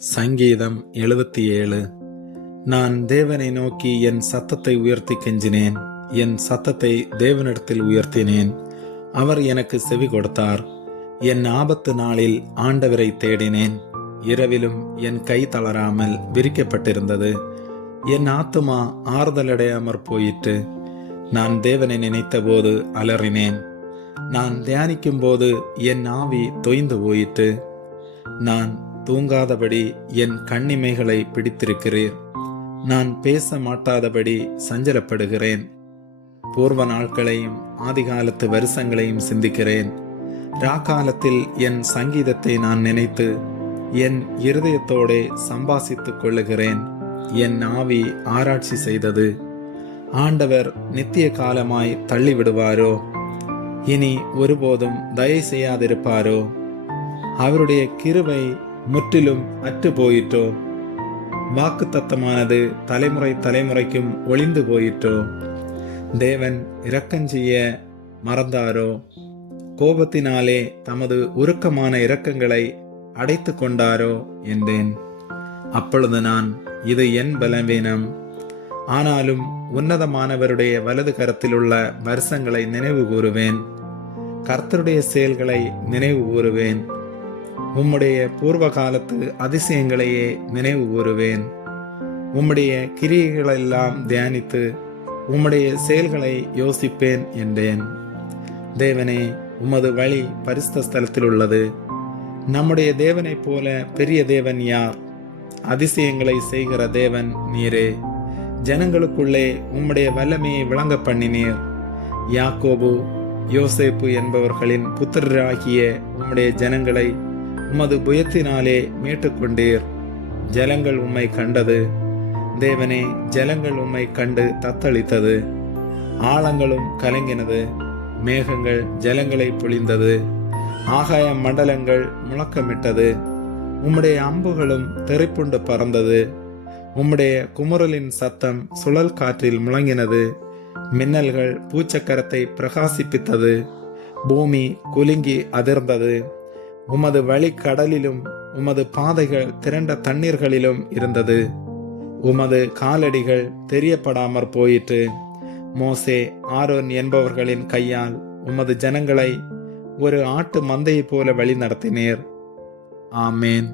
சங்கீதம் எழுபத்தி ஏழு. நான் தேவனை நோக்கி என் சத்தத்தை உயர்த்தி கெஞ்சினேன். என் சத்தத்தை தேவனிடத்தில் உயர்த்தினேன். அவர் எனக்கு செவி கொடுத்தார். என் ஆபத்து நாளில் ஆண்டவரை தேடினேன். இரவிலும் என் கை தளராமல் விரிக்கப்பட்டிருந்தது. என் ஆத்துமா ஆறுதலடையாமற் போயிற்று. நான் தேவனை நினைத்தபோது அலறினேன். நான் தியானிக்கும் போது என் ஆவி தொய்ந்து போயிற்று. நான் தூங்காதபடி என் கண்ணிமைகளை பிடித்திருக்கிறீர். நான் பேச மாட்டாதபடி சஞ்சலப்படுகிறேன். பூர்வ நாட்களையும் ஆதிகாலத்து வருஷங்களையும் சிந்திக்கிறேன். ராக்காலத்தில் என் சங்கீதத்தை நான் நினைத்து என் இருதயத்தோடே சம்பாசித்துக் கொள்ளுகிறேன். என் ஆவி ஆராய்ச்சி செய்தது. ஆண்டவர் நித்திய காலமாய் தள்ளிவிடுவாரோ? இனி ஒருபோதும் தயை செய்யாதிருப்பாரோ? அவருடைய கிருவை முற்றிலும் அற்று போயிற்றோ வாக்கு தத்தமானது தலைமுறை தலைமுறைக்கும் ஒளிந்து போயிற்றோ? தேவன் இரக்கஞ்செய்ய மறந்தாரோ? கோபத்தினாலே தமது உருக்கமான இரக்கங்களை அடைத்து கொண்டாரோ என்றேன். அப்பொழுது நான் இது என் பலவீனம். ஆனாலும் உன்னதமானவருடைய வலது கரத்தில் உள்ள வருஷங்களை நினைவு கூறுவேன். கர்த்தருடைய செயல்களை நினைவு கூறுவேன். உம்முடைய பூர்வ காலத்து அதிசயங்களையே நினைவு கூறுவேன். உம்முடைய கிரியைகளெல்லாம் தியானித்து உம்முடைய செயல்களை யோசிப்பேன் என்றேன். தேவனே உமது வழி பரிசுத்த ஸ்தலத்தில் உள்ளது நம்முடைய தேவனைப் போல பெரிய தேவன் யார்? அதிசயங்களை செய்கிற தேவன் நீரே. ஜனங்களுக்குள்ளே உம்முடைய வல்லமையை விளங்க பண்ணினீர். யாக்கோபு யோசேப்பு என்பவர்களின் புத்திரராகிய உம்முடைய ஜனங்களை உமது புயத்தினாலே மீட்டுக்கொண்டீர். ஜலங்கள் உம்மை கண்டது. தேவனே ஜலங்கள் உம்மை கண்டு தத்தளித்தது. ஆழங்களும் கலங்கினது. மேகங்கள் ஜலங்களை பொழிந்தது. ஆகாய மண்டலங்கள் முழக்கமிட்டது. உம்முடைய அம்புகளும் தெறிப்புண்டு பறந்தது. உம்முடைய குமுறலின் சத்தம் சுழல் காற்றில் முழங்கினது. மின்னல்கள் பூச்சக்கரத்தை பிரகாசிப்பித்தது. பூமி குலுங்கி அதிர்ந்தது. உமது வழி கடலிலும் உமது பாதைகள் திரண்ட தண்ணீர்களிலும் இருந்தது. உமது காலடிகள் தெரியப்படாமற் போயிற்று. மோசே ஆரோன் என்பவர்களின் கையால் உமது ஜனங்களை ஒரு ஆட்டு மந்தையைப் போல வழி நடத்தினீர் ஆமேன்.